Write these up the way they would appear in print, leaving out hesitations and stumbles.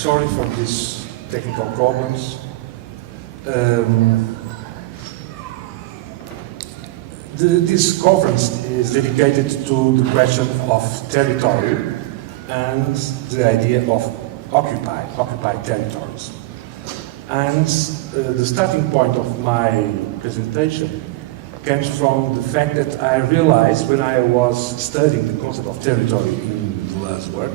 sorry for these technical problems. This conference is dedicated to the question of territory and the idea of occupied territories. And the starting point of my presentation comes from the fact that I realized when I was studying the concept of territory in Deleuze's work,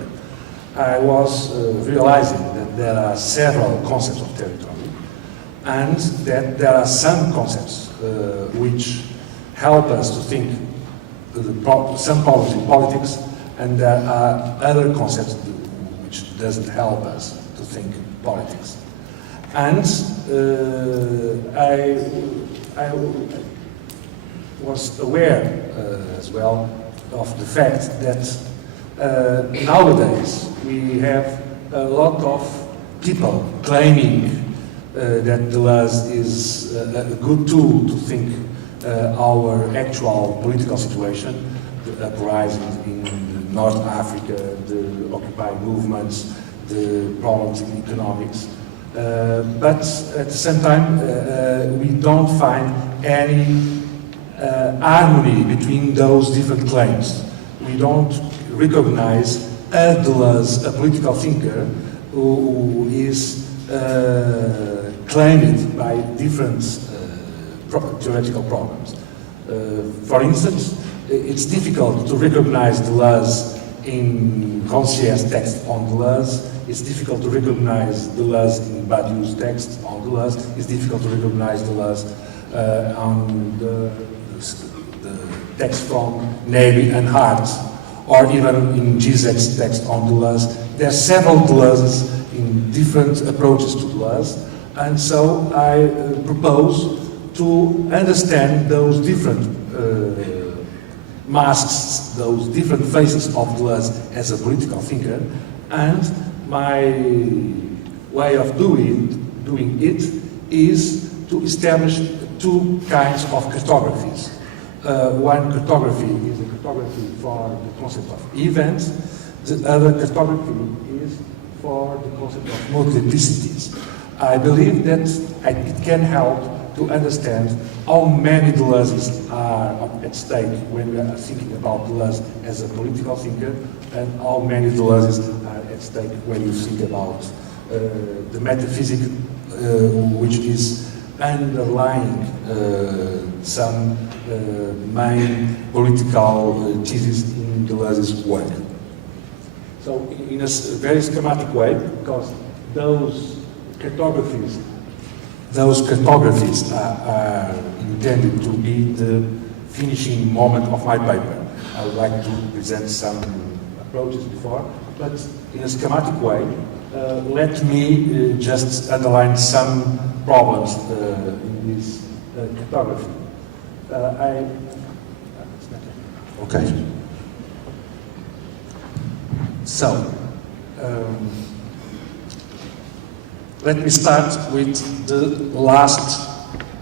I was realizing that there are several concepts of territory and that there are some concepts which help us to think some problems in politics, and there are other concepts which doesn't help us to think politics. And I was aware as well of the fact that nowadays we have a lot of people claiming that Deleuze is a good tool to think our actual political situation, the uprisings in North Africa, the Occupy movements, the problems in economics. But at the same time, we don't find any harmony between those different claims. We don't recognize Deleuze, a political thinker, who is claimed by different theoretical problems. For instance, it's difficult to recognize Deleuze in Rancière's text on Deleuze. It's difficult to recognize Deleuze in Badiou's text on Deleuze. It's difficult to recognize Deleuze on the text from Navy and Hart, or even in Gizet's text on Deleuze. There are several Deleuzes in different approaches to Deleuze, and so I propose to understand those different masks, those different faces of Deleuze as a political thinker, and my way of doing it is to establish two kinds of cartographies. One cartography is a cartography for the concept of events, the other cartography is for the concept of multiplicities. I believe that it can help to understand how many Deleuzes are at stake when we are thinking about Deleuze as a political thinker, and how many Deleuzes are at stake when you think about the metaphysic which is underlying some main political theses in Deleuze's work. So in a very schematic way, because those cartographies are intended to be the finishing moment of my paper. I would like to present some approaches before, but in a schematic way, let me just underline some problems in this cartography. Okay. So, let me start with the last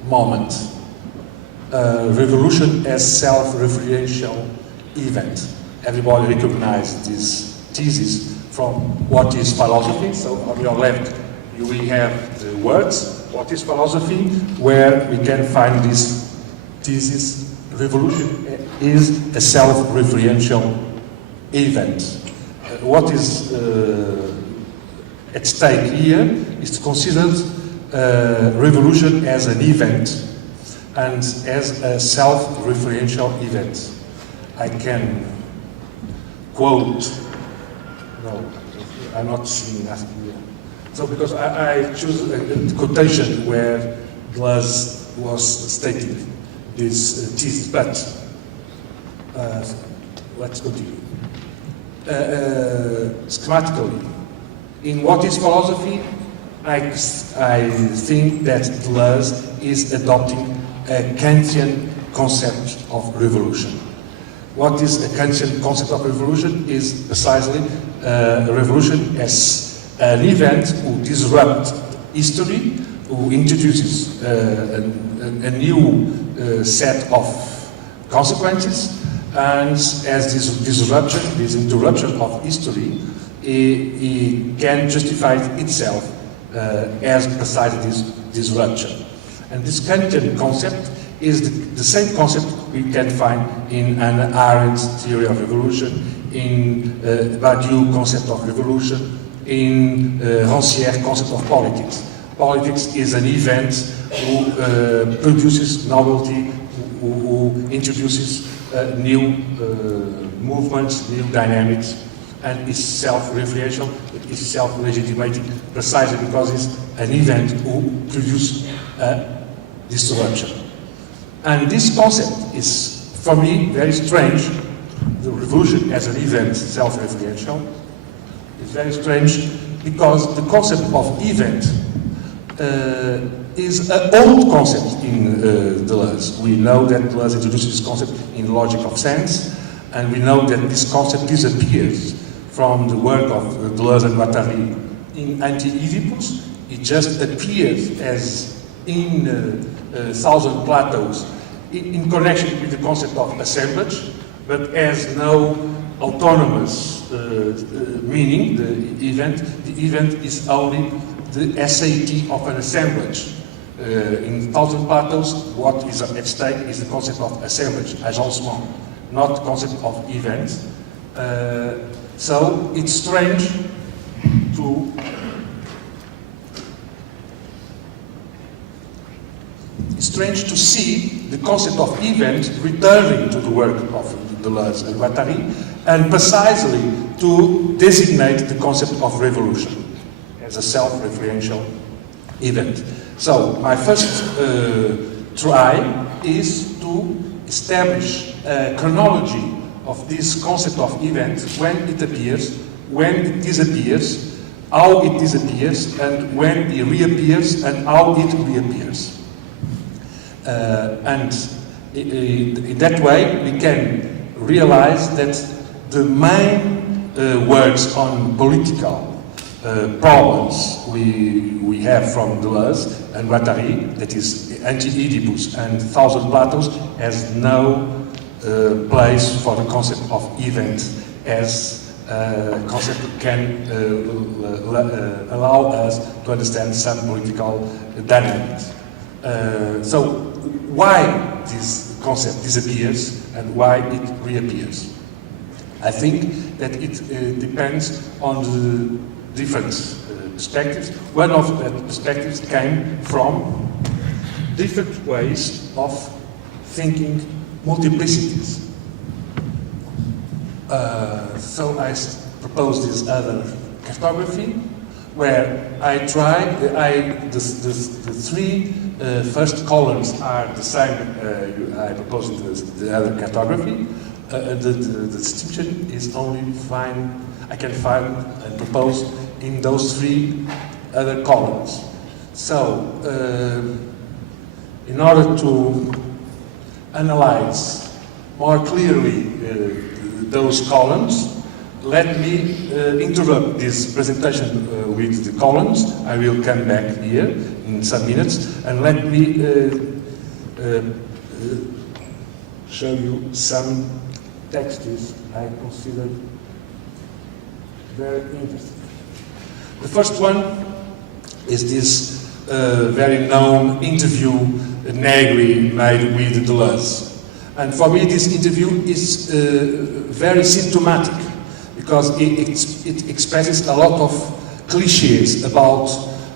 moment. Revolution as self-referential event. Everybody recognizes this thesis from What is Philosophy? So on your left, we have the words, What is Philosophy? Where we can find this thesis, revolution is a self-referential event. What is at stake here is considered revolution as an event and as a self-referential event. I can quote, no, I'm not seeing that here. So because I choose a quotation where Deleuze was stating this thesis, but let's continue. Schematically, in What is Philosophy? I think that Deleuze is adopting a Kantian concept of revolution. What is a Kantian concept of revolution is precisely a revolution as an event who disrupts history, who introduces a new set of consequences, and as this disruption, this interruption of history, it can justify itself as precisely this disruption. And this Kantian concept is the same concept we can find in Hannah Arendt's theory of revolution, in Badiou's concept of revolution, in Rancière's concept of politics. Politics is an event who produces novelty, who introduces new movements, new dynamics, and is self-referential, is self-legitimating, precisely because it's an event who produces disruption. And this concept is, for me, very strange. The revolution as an event, self-referential, is very strange because the concept of event is an old concept in Deleuze. We know that Deleuze introduced this concept in Logic of Sense, and we know that this concept disappears from the work of Deleuze and Guattari in Anti-Oedipus. It just appears as in Thousand Plateaus in connection with the concept of assemblage, but as no autonomous meaning. The event is only the SAT of an assemblage. In Thousand Plateaus, what is at stake is the concept of assemblage, agencement, not the concept of event. So it's strange to see the concept of event returning to the work of Deleuze and Guattari, and precisely to designate the concept of revolution as a self-referential event. So my first try is to establish a chronology of this concept of event, when it appears, when it disappears, how it disappears, and when it reappears, and how it reappears. And in that way, we can realize that the main works on political problems we have from Deleuze and Guattari, that is Anti-Oedipus and Thousand Plateaus, has no place for the concept of event as a concept that can allow us to understand some political dynamics. So why this concept disappears and why it reappears? I think that it depends on the different perspectives. One of the perspectives came from different ways of thinking multiplicities. So I propose this other cartography where I try, the three first columns are the same I propose in the other cartography. The distinction is only I can find and propose in those three other columns. So, in order to analyze more clearly those columns, let me interrupt this presentation with the columns. I will come back here in some minutes, and let me show you some texts I consider very interesting. The first one is this very known interview Negri made with Deleuze. And for me this interview is very symptomatic, because it expresses a lot of cliches about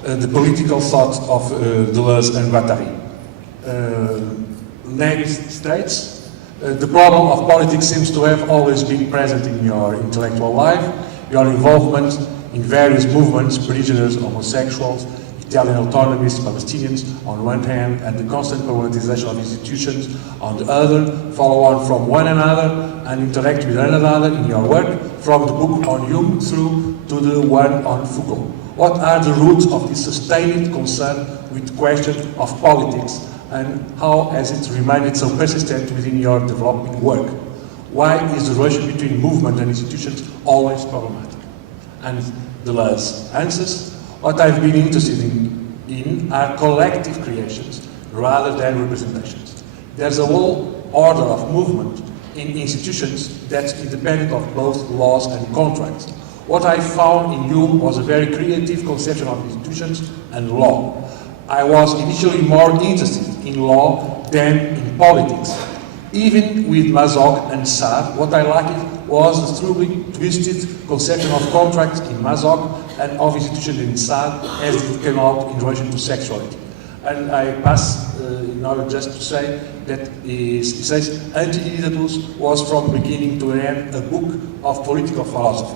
the political thought of Deleuze and Guattari. Negri states, the problem of politics seems to have always been present in your intellectual life. Your involvement in various movements, prisoners, homosexuals, Italian autonomists, Palestinians on one hand, and the constant problematization of institutions on the other, follow on from one another and interact with one another in your work, from the book on Hume through to the one on Foucault. What are the roots of this sustained concern with the question of politics, and how has it remained so persistent within your developing work? Why is the relation between movement and institutions always problematic? And Deleuze answers, what I've been interested in are collective creations rather than representations. There's a whole order of movement in institutions that's independent of both laws and contracts. What I found in Hume was a very creative conception of institutions and law. I was initially more interested in law than in politics. Even with Mazoc and Sartre, what I liked was the truly twisted conception of contracts in Mazoc and of institutions in Sartre as it came out in relation to sexuality. And I pass in order just to say that he says Anti-Oedipus was from beginning to end a book of political philosophy.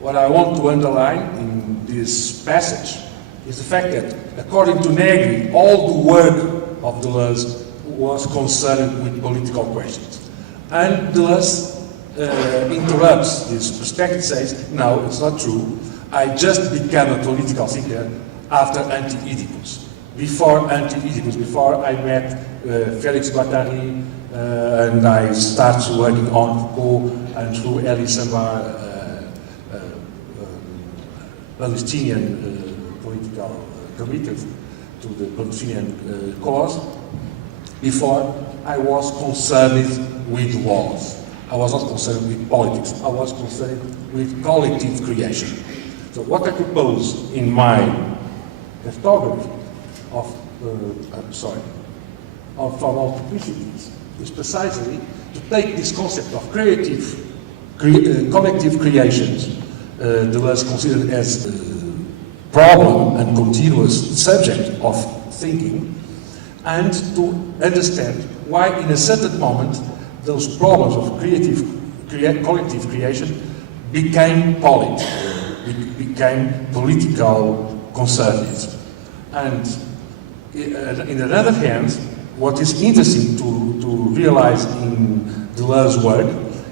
What I want to underline in this passage is the fact that, according to Negri, all the work of Deleuze was concerned with political questions. And Deleuze interrupts this perspective, says, no, it's not true. I just became a political thinker after Anti-Oedipus. Before Anti-Oedipus, before I met Félix Guattari, and I started working on Foucault and through Elie Sambar, Palestinian political committed to the Palestinian cause. Before, I was concerned with laws. I was not concerned with politics. I was concerned with collective creation. So what I propose in my cartography of multiplicities is precisely to take this concept of collective creations, Deleuze considered as a problem and continuous subject of thinking, and to understand why in a certain moment those problems of collective creation became became political concerns. And in the other hand, what is interesting to realize in Deleuze's work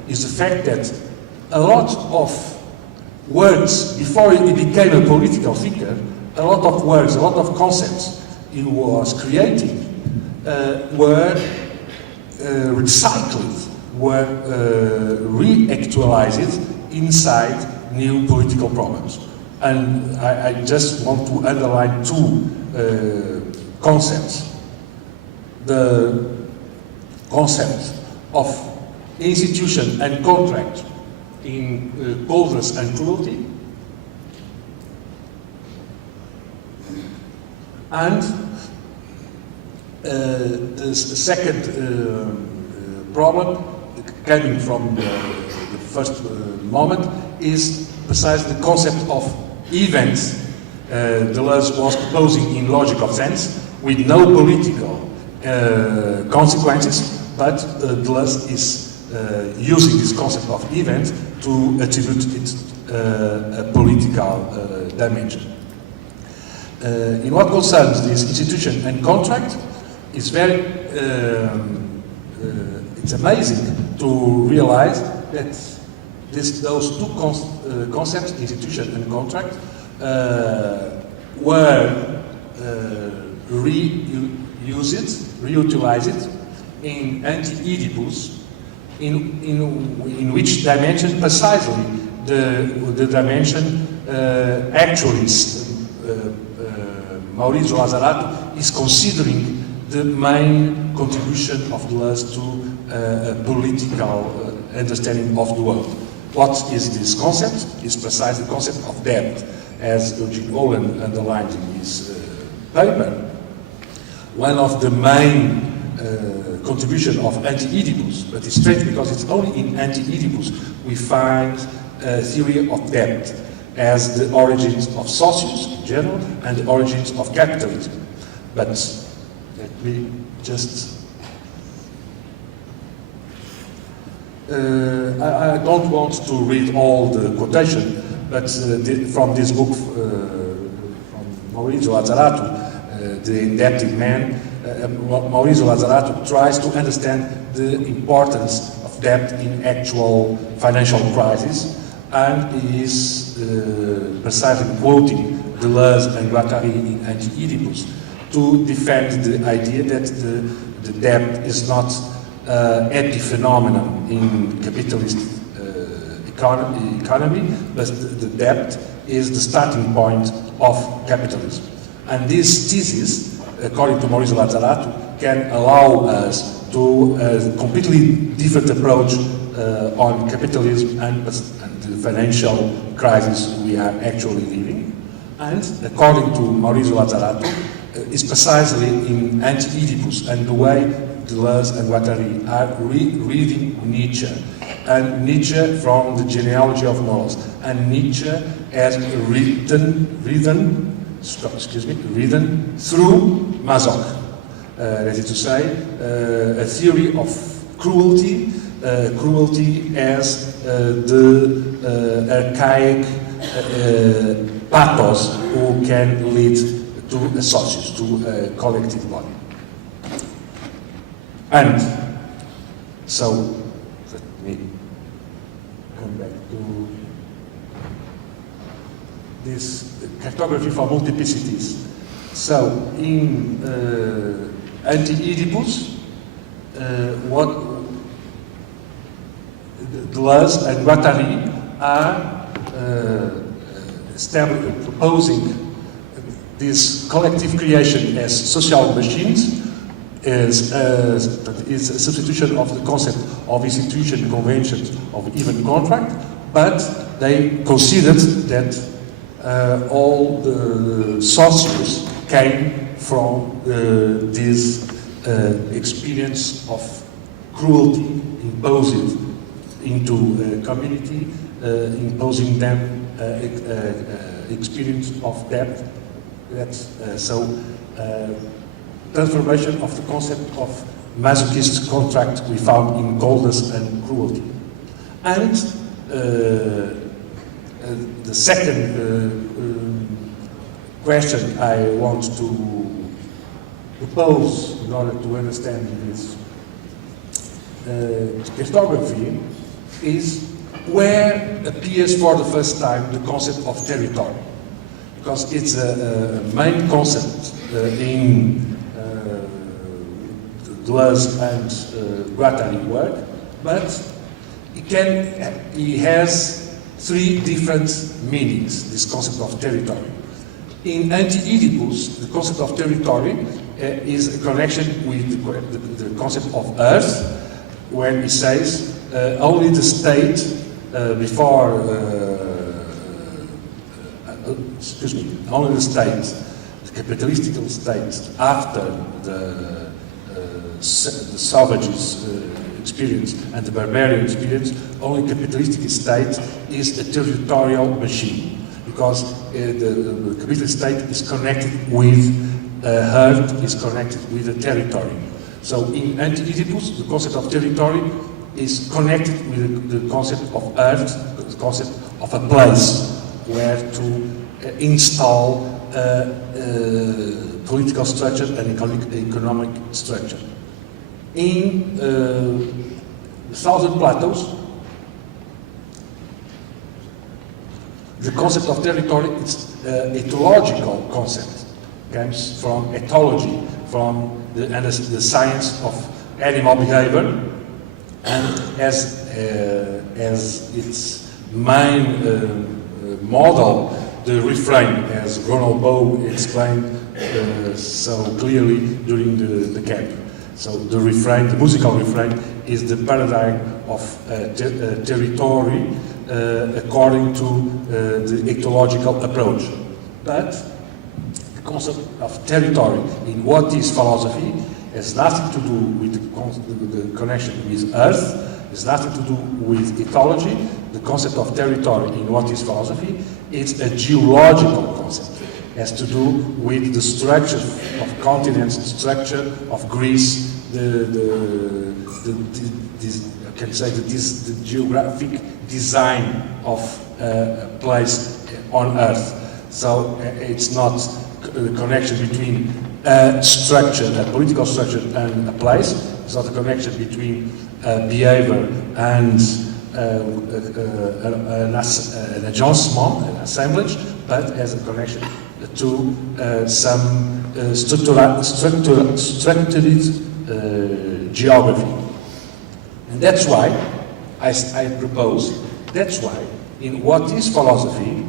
is the fact that a lot of words, before he became a political thinker, a lot of words, a lot of concepts he was creating were recycled, were re-actualized inside new political problems. And I just want to underline two concepts. The concept of institution and contract in coldness and cruelty, and the second problem coming from the first moment is precisely the concept of events. Deleuze was proposing in logical sense with no political consequences, but Deleuze is using this concept of event to attribute it a political dimension. In what concerns this institution and contract, it's very, it's amazing to realize that those two concepts, institution and contract, were reutilized in Anti-Oedipus, in which dimension precisely the dimension actually Maurizio Lazzarato is considering the main contribution of Deleuze to a political understanding of the world. What is this concept? It's precisely the concept of debt, as Eugene Olin underlined in his paper. One of the main contribution of Anti-Oedipus, but it's strange because it's only in Anti-Oedipus we find a theory of debt as the origins of socialism in general and the origins of capitalism. But let me just... I don't want to read all the quotation, but from this book from Maurizio Lazzarato, The Indebted Man, Maurizio Lazzarato tries to understand the importance of debt in actual financial crisis, and he is precisely quoting Deleuze and Guattari in Anti-Oedipus to defend the idea that the debt is not epiphenomenon in capitalist economy, but the debt is the starting point of capitalism. And this thesis, according to Maurizio Lazzarato, can allow us to a completely different approach on capitalism and the financial crisis we are actually living. And according to Maurizio Lazzarato, is precisely in Anti-Oedipus and the way Deleuze and Guattari are reading Nietzsche, and Nietzsche from the genealogy of morals, and Nietzsche has written through Mazok, that is to say, a theory of cruelty, cruelty as the archaic pathos who can lead to a socius, to a collective body. And so, let me come back to this cartography for multiplicities. So, in Anti-Oedipus, what Deleuze and Guattari are proposing this collective creation as social machines, is a substitution of the concept of institution, conventions, of even contract, but they considered that all the sources came from this experience of cruelty imposed into a community, imposing them experience of debt. Transformation of the concept of masochist contract we found in coldness and cruelty. And the second question I want to propose in order to understand this cartography is where appears for the first time the concept of territory. Because it's a main concept in Deleuze and Guattari work, but he has three different meanings, this concept of territory. In Anti-Oedipus, the concept of territory is a connection with the concept of earth, when he says only the state only the state, the capitalistic state, after the savages experience and the barbarian experience, only capitalistic state is a territorial machine, because the capitalist state is connected with earth, is connected with the territory. So in Anti-Oedipus, the concept of territory is connected with the concept of earth, the concept of a place where to install political structure and economic structure. In the Southern Plateaus, the concept of territory is an ethological concept, comes from ethology, from the science of animal behavior, and as its main model, the refrain, as Rodolphe explained so clearly during the camp. So the refrain, the musical refrain, is the paradigm of territory according to the ecological approach. But the concept of territory in what is philosophy has nothing to do with the connection with earth, has nothing to do with ecology. The concept of territory in what is philosophy is a geological concept. It has to do with the structure of continents, the structure of Greece, the geographic design of a place on Earth. So it's not the connection between a structure, a political structure, and a place. It's not a connection between behavior and an agencement, an assemblage, but as a connection to some structured geography. And that's why I propose, that's why in what is philosophy,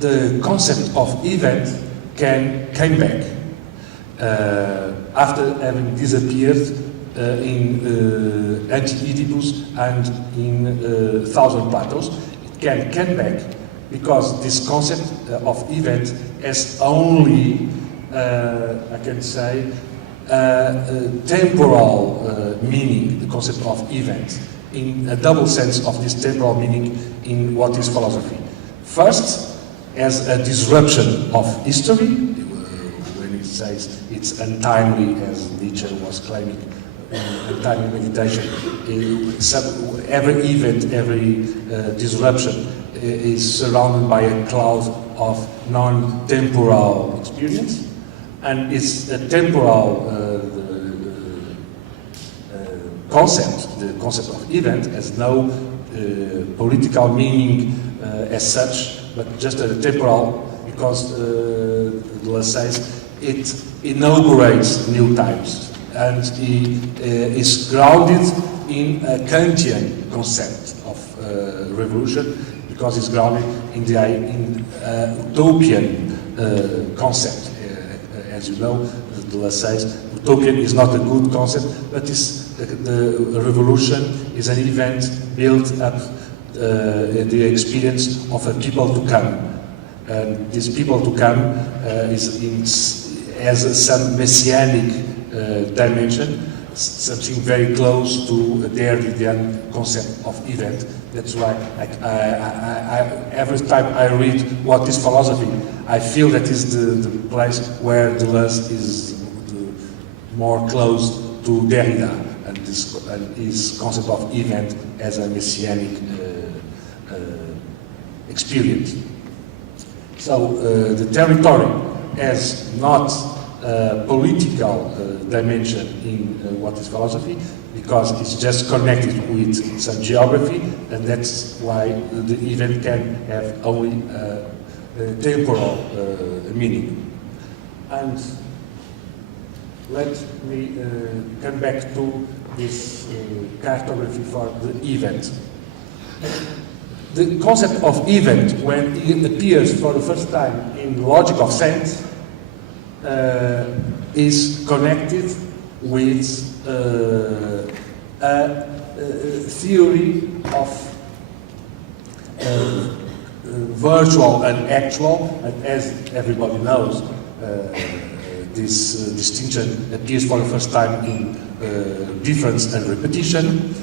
the concept of event came back after having disappeared in Anti-Oedipus and in Thousand Plateaus. It can come back because this concept of event has only, I can say, temporal meaning, the concept of event, in a double sense of this temporal meaning in what is philosophy. First, as a disruption of history, when it says it's untimely, as Nietzsche was claiming, untimely meditation, every event, every disruption is surrounded by a cloud of non-temporal experience, and it's a temporal concept. The concept of event has no political meaning as such, but just a temporal, because Deleuze says it inaugurates new times, and he is grounded in a Kantian concept of revolution, because it's grounded in the utopian concept. As you know, Deleuze says utopian is not a good concept, but the revolution is an event built up the experience of a people to come. And this people to come has some messianic dimension, something very close to the Derridian concept of event. That's why every time I read what is philosophy, I feel that is the place where Deleuze is more close to Derrida and his concept of event as a messianic experience. So the territory has not a political dimension in what is philosophy, because it's just connected with some geography, and that's why the event can have only temporal meaning. And let me come back to this cartography for the event. The concept of event, when it appears for the first time in logic of sense, is connected with a theory of virtual and actual, and as everybody knows, this distinction appears for the first time in difference and repetition,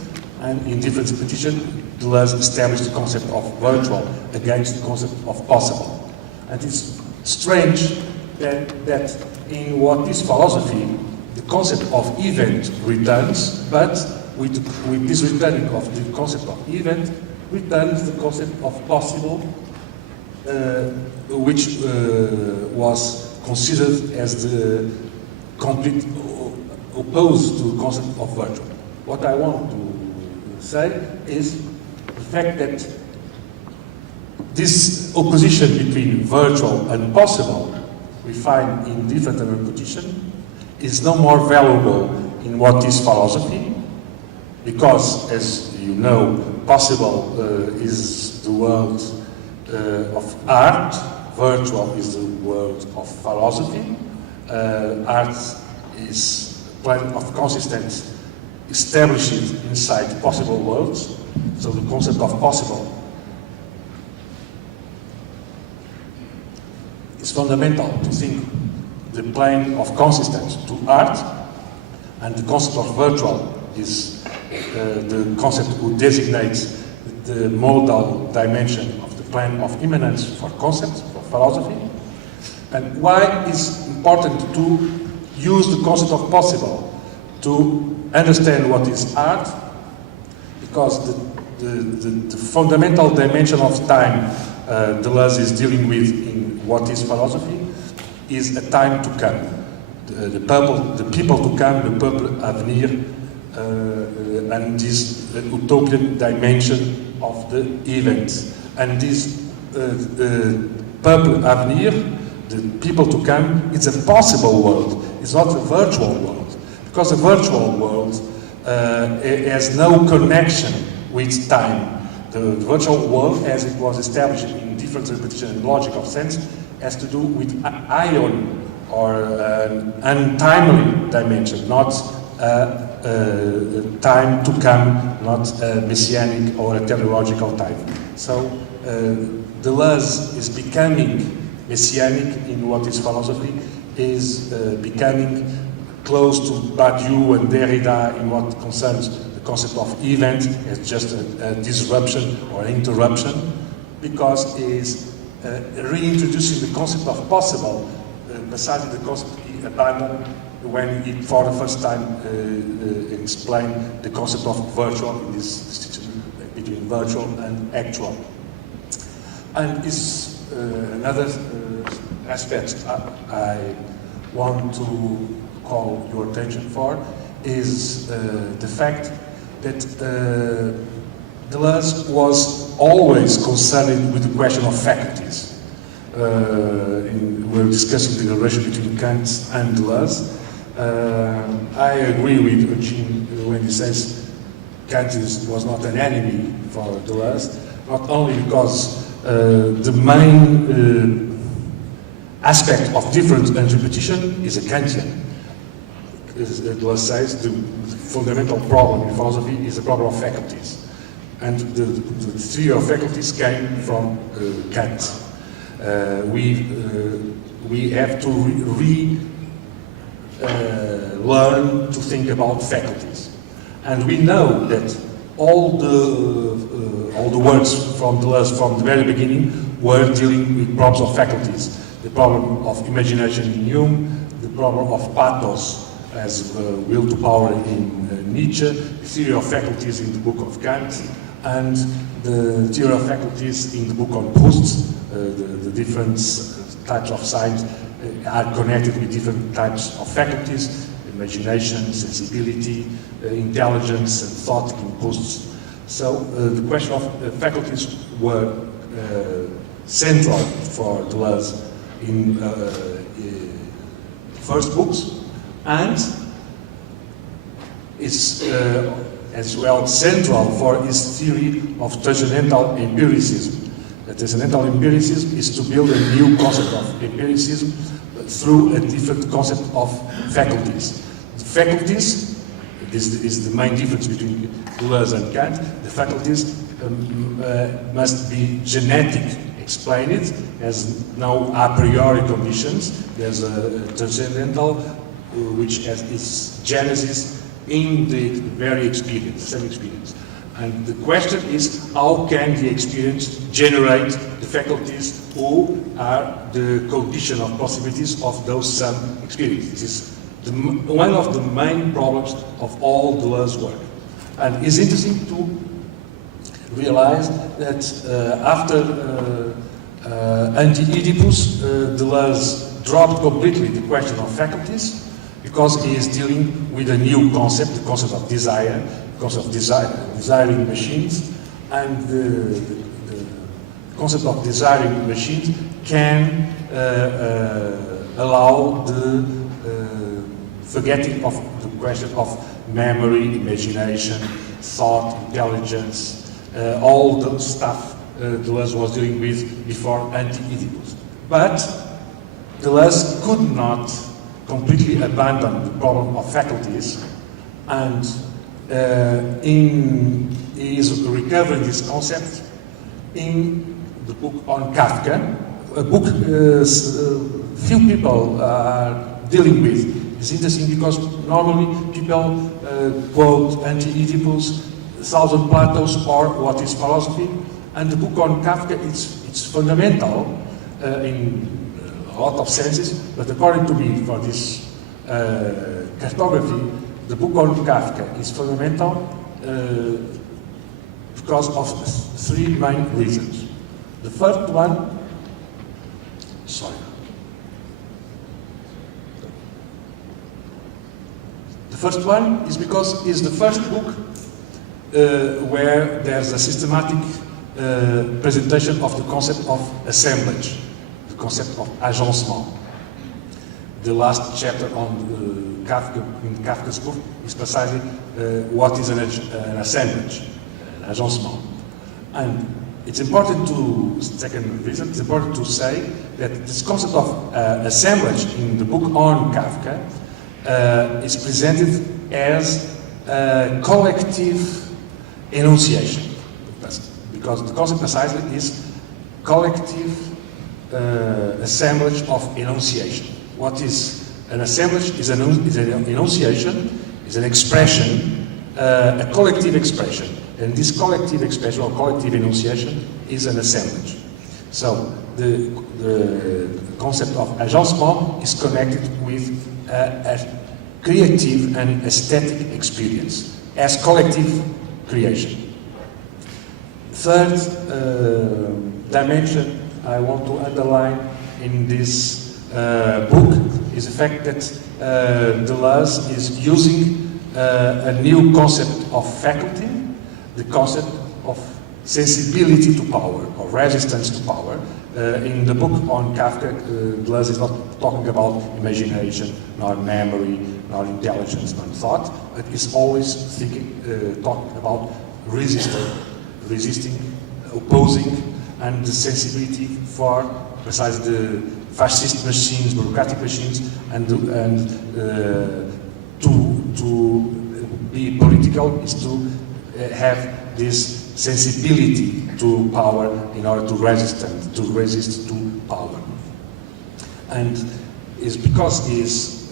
and in difference and repetition, Deleuze established the concept of virtual against the concept of possible. And it's strange that in what is philosophy, the concept of event returns, but with this returning of the concept of event, returns the concept of possible, which was considered as the complete opposed to the concept of virtual. What I want to say is the fact that this opposition between virtual and possible we find in different repetition is no more valuable in what is philosophy, because, as you know, possible is the world of art, virtual is the world of philosophy. Art is a plan of consistence established inside possible worlds, so the concept of possible is fundamental to think the plane of consistence to art, and the concept of virtual is the concept who designates the modal dimension of the plane of immanence for concepts, for philosophy. And why it's important to use the concept of possible to understand what is art? Because the fundamental dimension of time Deleuze is dealing with in what is philosophy is a time to come. The people to come, the peuple avenir, and this utopian dimension of the events. And this peuple avenir, the people to come, it's a possible world. It's not a virtual world. Because a virtual world has no connection with time. The virtual world, as it was established in different repetition and logic of sense, has to do with ion or an untimely dimension, not time to come, not a messianic or a teleological time. So Deleuze is becoming messianic in what is philosophy, is becoming close to Badiou and Derrida in what concerns the concept of event as just a disruption or interruption, because he is reintroducing the concept of possible, precisely the concept he abandoned when he for the first time explained the concept of virtual, in this distinction between virtual and actual. And is another aspect I want to call your attention for is the fact that Deleuze was always concerned with the question of faculties. We're discussing the relation between Kant and Deleuze. I agree with Eugene when he says Kant was not an enemy for Deleuze, not only because the main aspect of different interpretation is a Kantian. As Deleuze says, the fundamental problem in philosophy is the problem of faculties. And the theory of faculties came from Kant. We have to learn to think about faculties. And we know that all the words from Deleuze from the very beginning were dealing with problems of faculties. The problem of imagination in Hume, the problem of pathos as will to power in Nietzsche, the theory of faculties in the book of Kant, and the theory of faculties in the book on Proust. The different types of science are connected with different types of faculties: imagination, sensibility, intelligence, and thought in Proust. So the question of faculties were central for Deleuze in first books, and is as well central for his theory of transcendental empiricism. The transcendental empiricism is to build a new concept of empiricism through a different concept of faculties. The faculties, this is the main difference between Deleuze and Kant, the faculties must be genetic, explain it, as no a priori conditions. There's a transcendental which has its genesis in the very experience, same experience. And the question is, how can the experience generate the faculties who are the condition of possibilities of those some experiences? This is one of the main problems of all Deleuze work. And it's interesting to realize that after Anti-Oedipus, Deleuze dropped completely the question of faculties, because he is dealing with a new concept, the concept of desire, the concept of desiring machines, and the concept of desiring machines can allow the forgetting of the question of memory, imagination, thought, intelligence, all the stuff Deleuze was dealing with before Anti-Oedipus. But Deleuze could not completely abandon the problem of faculties, and he is recovering this concept in the book on Kafka, a book few people are dealing with. It's interesting because normally people quote Anti-Oedipus, Thousand Platos, or What is Philosophy, and the book on Kafka, it's fundamental in a lot of senses, but according to me, for this cartography, the book on Kafka is fundamental because of three main reasons. The first one, the first one is because it's the first book where there's a systematic presentation of the concept of assemblage, the concept of agencement. The last chapter on Kafka, in Kafka's book, is precisely what is an assemblage, an agencement. And it's important to, second reason, it's important to say that this concept of assemblage in the book on Kafka is presented as collective enunciation. Because the concept precisely is collective assemblage of enunciation. What is an assemblage is an enunciation, is an expression, a collective expression. And this collective expression or collective enunciation is an assemblage. So the concept of agencement is connected with a creative and aesthetic experience as collective creation. Third dimension I want to underline in this book is the fact that Deleuze is using a new concept of faculty, the concept of sensibility to power, or resistance to power. In the book on Kafka, Deleuze is not talking about imagination, nor memory, nor intelligence, nor thought, but is always talking about resisting, opposing, and the sensibility for precisely the fascist machines, bureaucratic machines, and to be political is to have this sensibility to power in order to resist to power. And it's because he is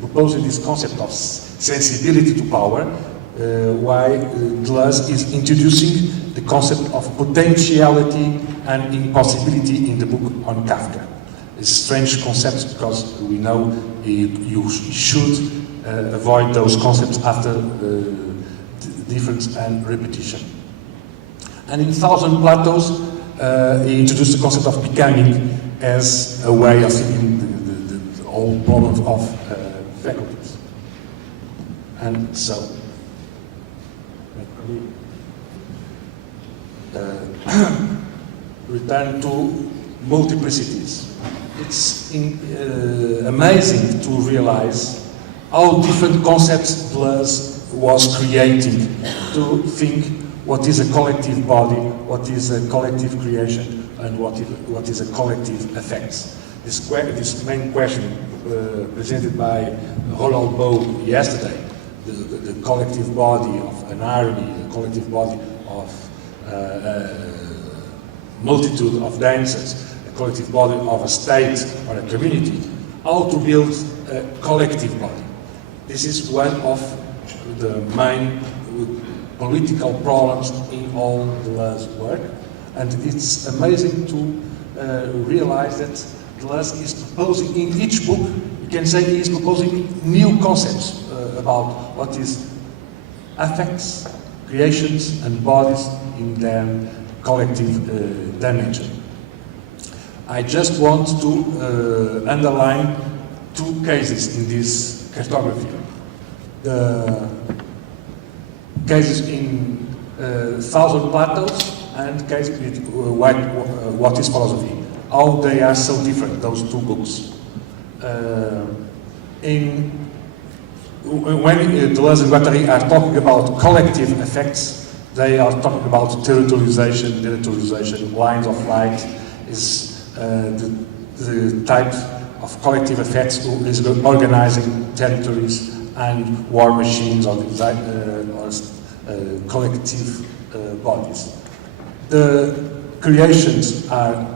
proposing this concept of sensibility to power why Deleuze is introducing the concept of potentiality and impossibility in the book on Kafka. It's strange concepts because we know you should avoid those concepts after difference and repetition. And in Thousand Plateaus, he introduced the concept of becoming as a way of seeing the whole problem of faculties. And so, return to multiplicities. It's amazing to realize how different concepts Deleuze was creating to think what is a collective body, what is a collective creation, and what is a collective effects. This main question presented by Rodolphe yesterday, the collective body of an army, the collective body of multitude of dancers, a collective body of a state or a community, how to build a collective body. This is one of the main political problems in all Deleuze's work, and it's amazing to realize that Deleuze is proposing in each book, you can say he is proposing new concepts about what is affects, creations and bodies in their collective dimension. I just want to underline two cases in this cartography. The cases in Thousand Plateaus and cases with What is Philosophy. How they are so different, those two books. When Deleuze and Guattari are talking about collective effects, they are talking about territorialization, lines of light is the type of collective effects who is organizing territories and war machines or collective bodies. The creations are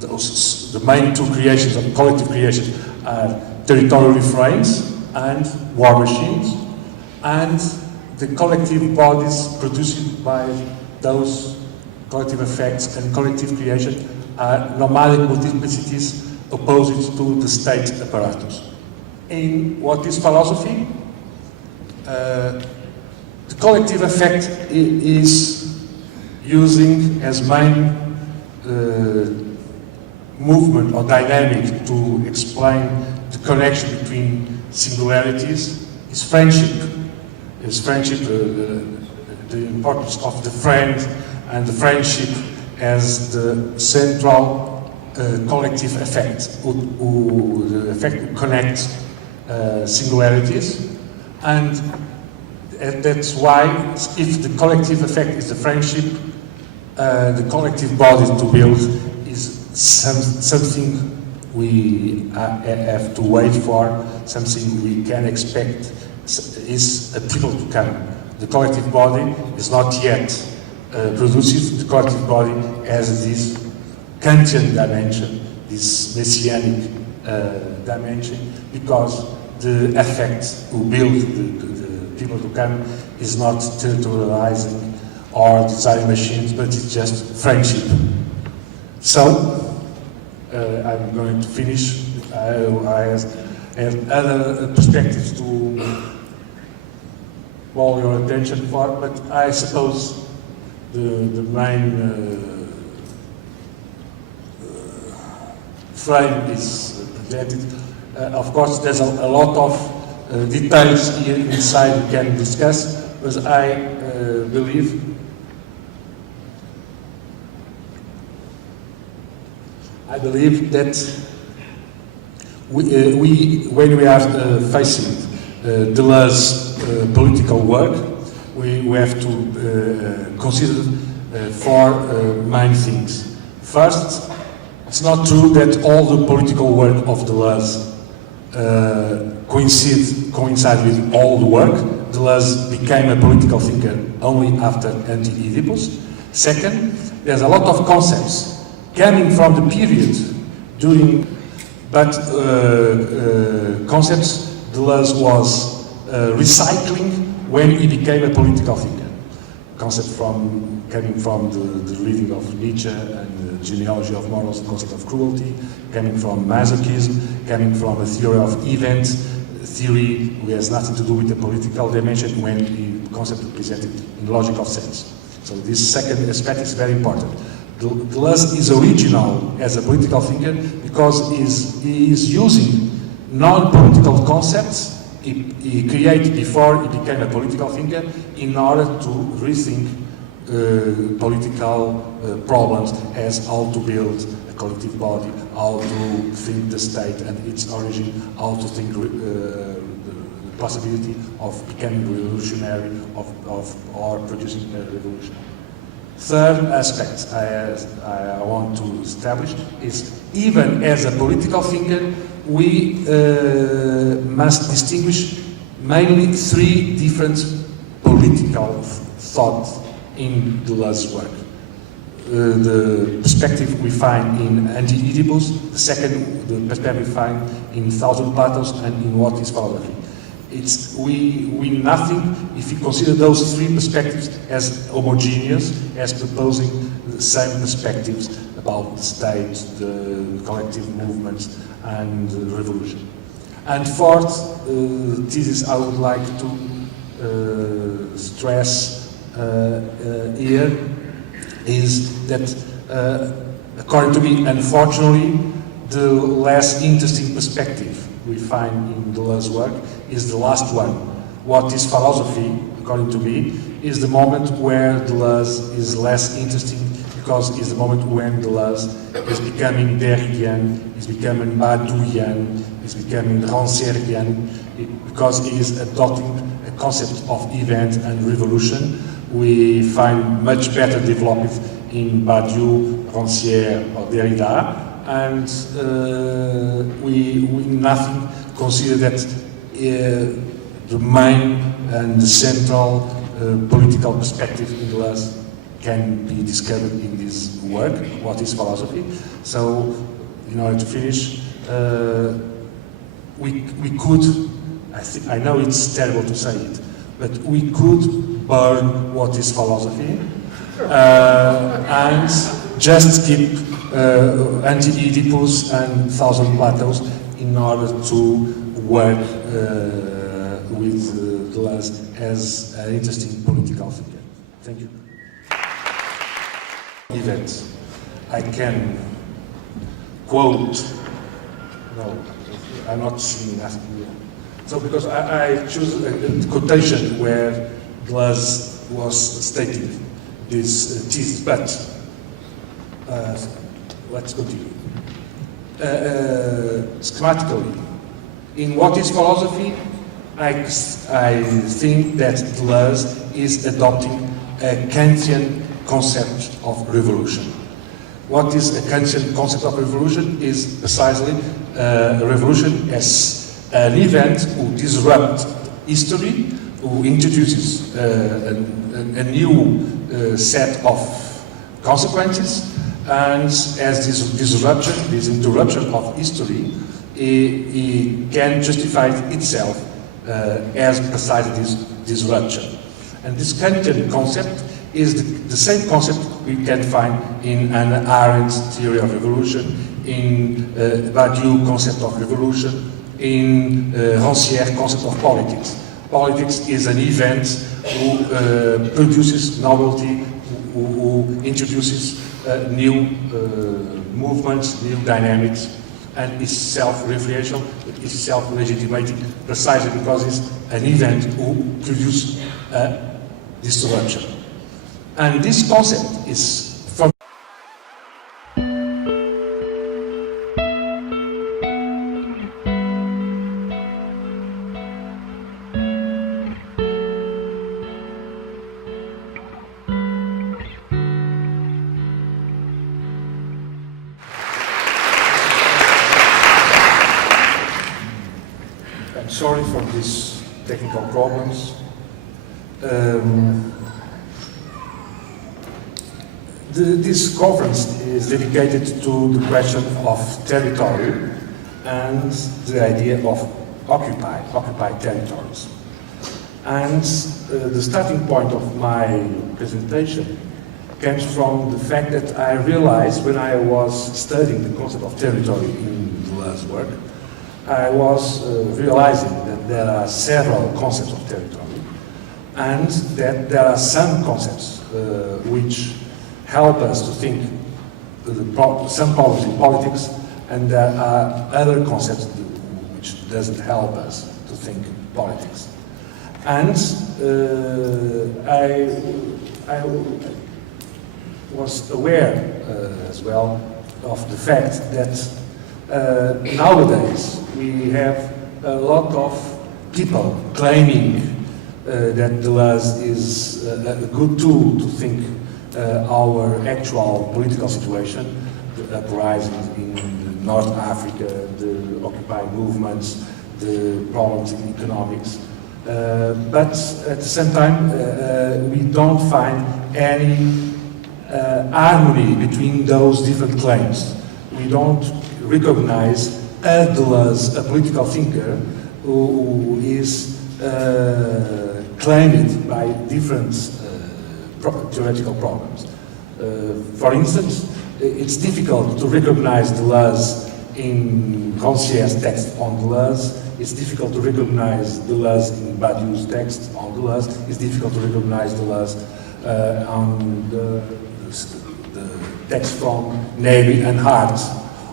the main two creations of collective creations are territorial refrains and war machines, and the collective bodies produced by those collective effects and collective creation are nomadic multiplicities opposed to the state apparatus. In What is Philosophy, the collective effect is using as main movement or dynamic to explain the connection between singularities is friendship. Is friendship the importance of the friend and the friendship as the central collective effect, the effect that connects singularities, and that's why if the collective effect is the friendship, the collective body to build is something we have to wait for, something we can expect is a people to come. The collective body is not yet produced. The collective body has this Kantian dimension, this messianic dimension, because the affect who build the people to come is not territorializing or design machines, but it's just friendship. So, I'm going to finish. I have other perspectives to call your attention for, but I suppose the main frame is presented. Of course, there's a lot of details here inside we can discuss, but I believe that when we are facing Deleuze's political work, we have to consider four main things. First, it's not true that all the political work of Deleuze coincide with all the work. Deleuze became a political thinker only after Anti-Oedipus. Second, there's a lot of concepts coming from the period during, but concepts Deleuze was recycling when he became a political thinker. Concept coming from the reading of Nietzsche and the genealogy of morals, the concept of cruelty, coming from masochism, coming from a theory of event, theory which has nothing to do with the political dimension when the concept is presented in logical sense. So this second aspect is very important. Deleuze is original as a political thinker because he is using non-political concepts he created before he became a political thinker in order to rethink political problems as how to build a collective body, how to think the state and its origin, how to think the possibility of becoming revolutionary or producing a revolution. Third aspect I want to establish is even as a political thinker, we must distinguish mainly three different political thoughts in Deleuze's work. The perspective we find in Anti-Oedipus, the second, the perspective we find in Thousand Battles and in What is Philosophy. We win nothing if we consider those three perspectives as homogeneous, as proposing the same perspectives about the state, the collective movements, and the revolution. And fourth thesis I would like to stress here is that, according to me, unfortunately, the less interesting perspective we find in Deleuze's work is the last one. What is philosophy, according to me, is the moment where Deleuze is less interesting because it's the moment when Deleuze is becoming Derridian, is becoming Badiouian, is becoming Rancièrean, because he is adopting a concept of event and revolution we find much better developed in Badiou, Rancière or Derrida, and we nothing consider that the main and the central political perspective in Deleuze can be discovered in this work, What is Philosophy? So, in order to finish, we could, I know it's terrible to say it, but we could burn What is Philosophy and just keep Anti-Oedipus and Thousand Battles in order to work with Deleuze as an interesting political figure. Thank you. Events. I can quote, no, I'm not seeing that here. So because I choose a quotation where Deleuze was stating this thesis, but let's continue. Schematically, in What is Philosophy, I think that Deleuze is adopting a Kantian concept of revolution. What is a Kantian concept of revolution is precisely a revolution as an event who disrupts history, who introduces a new set of consequences, and as this disruption, this interruption of history, it can justify itself as precisely this disruption. And this Kantian concept is the same concept we can find in Hannah Arendt's theory of revolution, in Badiou's concept of revolution, in Rancière's concept of politics. Politics is an event who produces novelty, who introduces new movements, new dynamics, and is self-referential, is self-legitimating, precisely because it's an event who produces a disruption. And this concept is from I'm sorry for these technical problems. This conference is dedicated to the question of territory and the idea of occupied territories. And the starting point of my presentation comes from the fact that I realized when I was studying the concept of territory in Deleuze's work, I was realizing that there are several concepts of territory, and that there are some concepts which help us to think some problems in politics, and there are other concepts which doesn't help us to think politics. And I was aware as well of the fact that nowadays we have a lot of people claiming that Deleuze is a good tool to think our actual political situation, the uprisings in North Africa, the Occupy movements, the problems in economics. But at the same time, we don't find any harmony between those different claims. We don't recognize Deleuze, a political thinker, who is claimed by different theoretical problems. For instance, it's difficult to recognize Deleuze in Rancière's text on Deleuze. It's difficult to recognize Deleuze in Badiou's text on Deleuze. It's difficult to recognize Deleuze on the text from Nabais and Hart,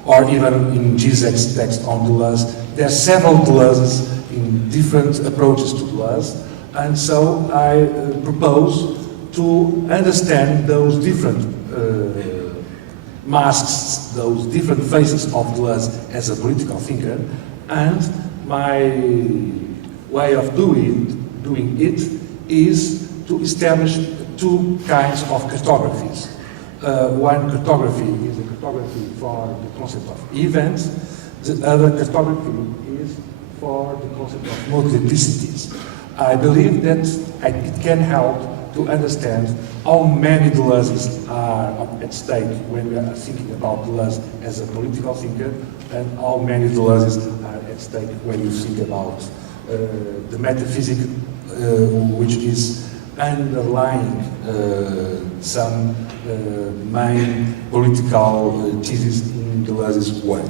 or even in Zizek's text on Deleuze. There are several Deleuzes in different approaches to Deleuze, and so I propose to understand those different masks, those different faces of Deleuze as a political thinker, and my way of doing it is to establish two kinds of cartographies. One cartography is a cartography for the concept of events, the other cartography is for the concept of multiplicities. I believe that it can help to understand how many Deleuzes are at stake when we are thinking about Deleuze as a political thinker, and how many Deleuzes are at stake when you think about the metaphysics which is underlying some main political thesis in Deleuze's work.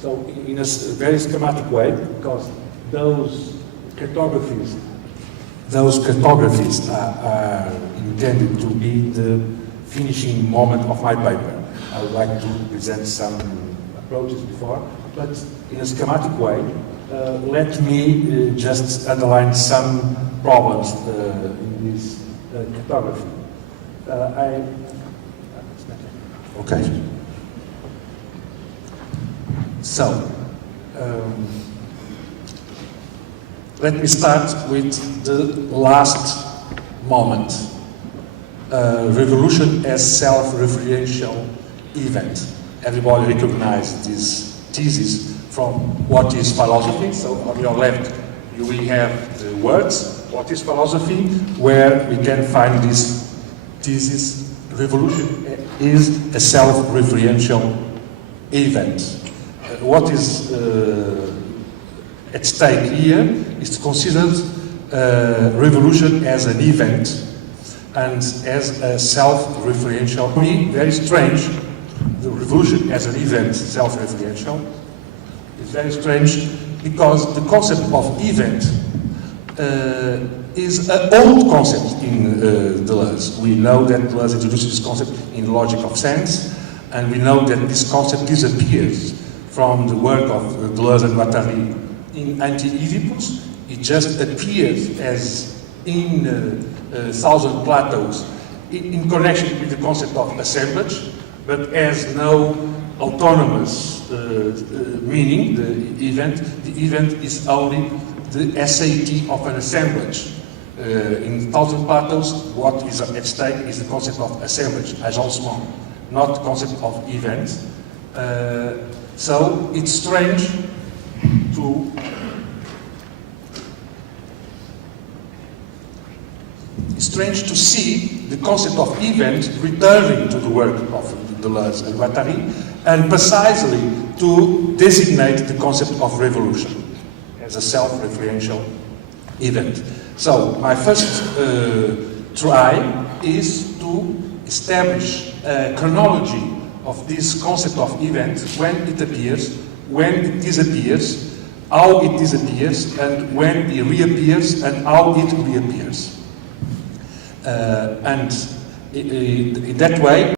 So in a very schematic way, because those cartographies are intended to be the finishing moment of my paper. I would like to present some approaches before, but in a schematic way, let me just underline some problems in this cartography. Okay. So, let me start with the last moment. Revolution as self-referential event. Everybody recognizes this thesis from what is philosophy. So on your left we have the words, what is philosophy, where we can find this thesis: revolution is a self-referential event. What is at stake here is to consider revolution as an event and as a self-referential. For me, very strange. The revolution as an event, self-referential, is very strange because the concept of event is an old concept in Deleuze. We know that Deleuze introduced this concept in Logic of Sense, and we know that this concept disappears from the work of Deleuze and Guattari in Anti-Oedipus. It just appears as in Thousand Plateaus in connection with the concept of assemblage, but as no autonomous meaning. The event is only the SAT of an assemblage. In Thousand Plateaus, what is at stake is the concept of assemblage, agencement, not the concept of event. So it's strange to see the concept of event returning to the work of Deleuze and Guattari, and precisely to designate the concept of revolution as a self-referential event. So my first try is to establish a chronology of this concept of event, when it appears, when it disappears, how it disappears, and when it reappears, and how it reappears. And in that way,